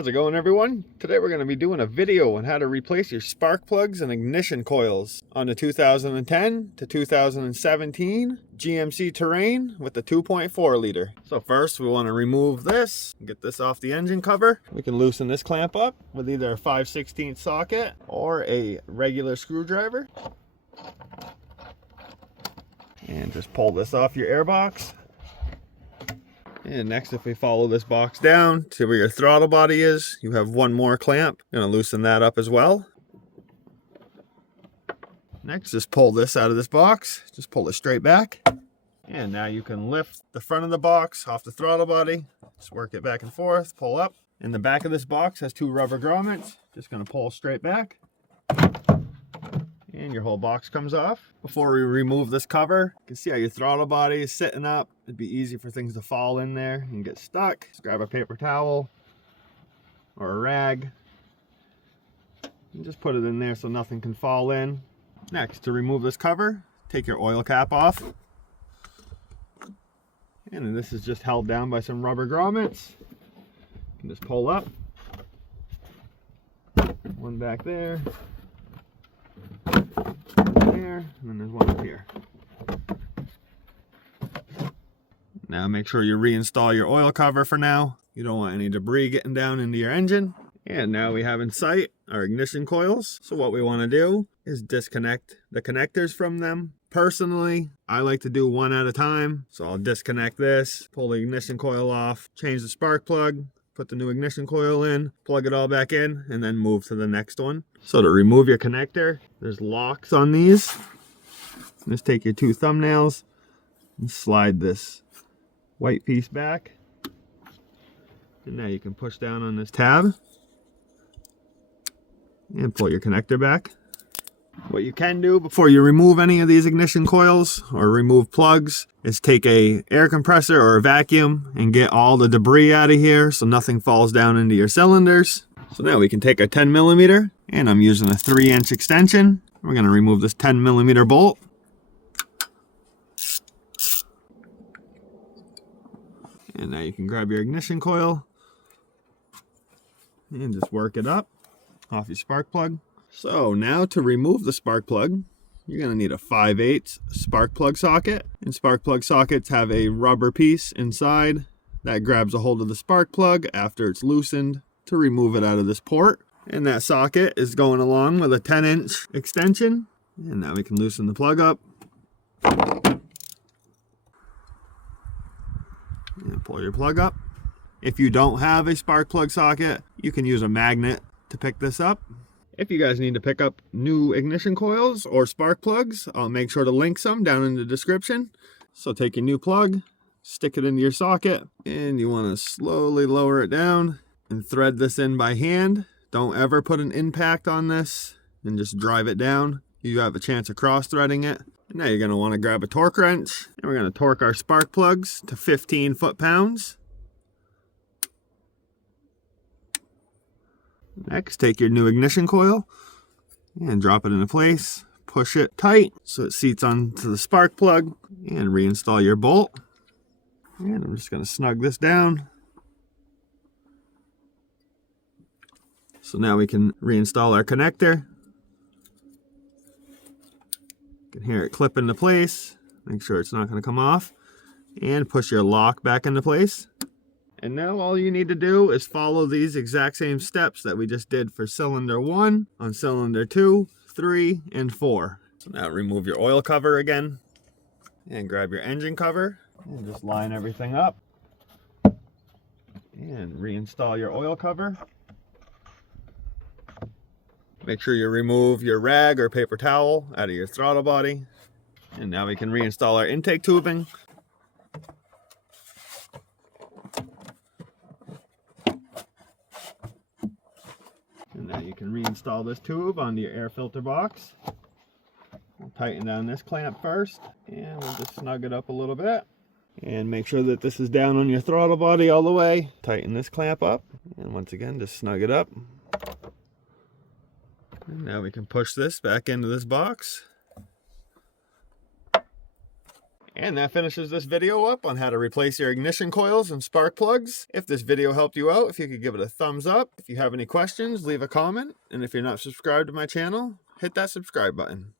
How's it going, everyone? Today we're going to be doing a video on how to replace your spark plugs and ignition coils on the 2010 to 2017 GMC Terrain with the 2.4 liter. So first we want to remove this, get this off the engine cover. We can loosen this clamp up with either a 5/16 socket or a regular screwdriver. And just pull this off your air box. And next, if we follow this box down to where your throttle body is, you have one more clamp. You're going to loosen that up as well. Next, just pull this out of this box. Just pull it straight back. And now you can lift the front of the box off the throttle body. Just work it back and forth, pull up. And the back of this box has two rubber grommets. Just going to pull straight back. And your whole box comes off. Before we remove this cover, you can see how your throttle body is sitting up. It'd be easy for things to fall in there and get stuck. Just grab a paper towel or a rag and just put it in there so nothing can fall in. Next, to remove this cover, take your oil cap off. And then this is just held down by some rubber grommets. You can just pull up. One back there. There, and then there's one up here. Now make sure you reinstall your oil cover for now. You don't want any debris getting down into your engine. And now we have in sight our ignition coils. So what we want to do is disconnect the connectors from them. Personally, I like to do one at a time. So I'll disconnect this, pull the ignition coil off, change the spark plug, put the new ignition coil in, plug it all back in, and then move to the next one. So to remove your connector, there's locks on these. Just take your two thumbnails and slide this white piece back. And now you can push down on this tab and pull your connector back. What you can do before you remove any of these ignition coils or remove plugs is take a air compressor or a vacuum and get all the debris out of here so nothing falls down into your cylinders. So now we can take a 10mm, and I'm using a 3-inch extension. We're going to remove this 10mm bolt. And now you can grab your ignition coil and just work it up off your spark plug. So now to remove the spark plug, you're going to need a 5/8 spark plug socket. And spark plug sockets have a rubber piece inside that grabs a hold of the spark plug after it's loosened to remove it out of this port. And that socket is going along with a 10-inch extension. And now we can loosen the plug up. And pull your plug up. If you don't have a spark plug socket, you can use a magnet to pick this up. If you guys need to pick up new ignition coils or spark plugs, I'll make sure to link some down in the description. So take your new plug, stick it into your socket, and you want to slowly lower it down and thread this in by hand. Don't ever put an impact on this and just drive it down. You have a chance of cross-threading it. And now you're going to want to grab a torque wrench, and we're going to torque our spark plugs to 15 foot-pounds. Next, take your new ignition coil and drop it into place. Push it tight so it seats onto the spark plug, and reinstall your bolt. And I'm just going to snug this down. So now we can reinstall our connector. You can hear it clip into place. Make sure it's not going to come off. And push your lock back into place. And now all you need to do is follow these exact same steps that we just did for cylinder 1 on cylinder 2, 3, and 4. So now remove your oil cover again and grab your engine cover and just line everything up and reinstall your oil cover. Make sure you remove your rag or paper towel out of your throttle body. And now we can reinstall our intake tubing. And now you can reinstall this tube onto your air filter box. We'll tighten down this clamp first, and we'll just snug it up a little bit. And make sure that this is down on your throttle body all the way. Tighten this clamp up, and once again, just snug it up. And now we can push this back into this box. And that finishes this video up on how to replace your ignition coils and spark plugs. If this video helped you out, if you could give it a thumbs up. If you have any questions, leave a comment. And if you're not subscribed to my channel, hit that subscribe button.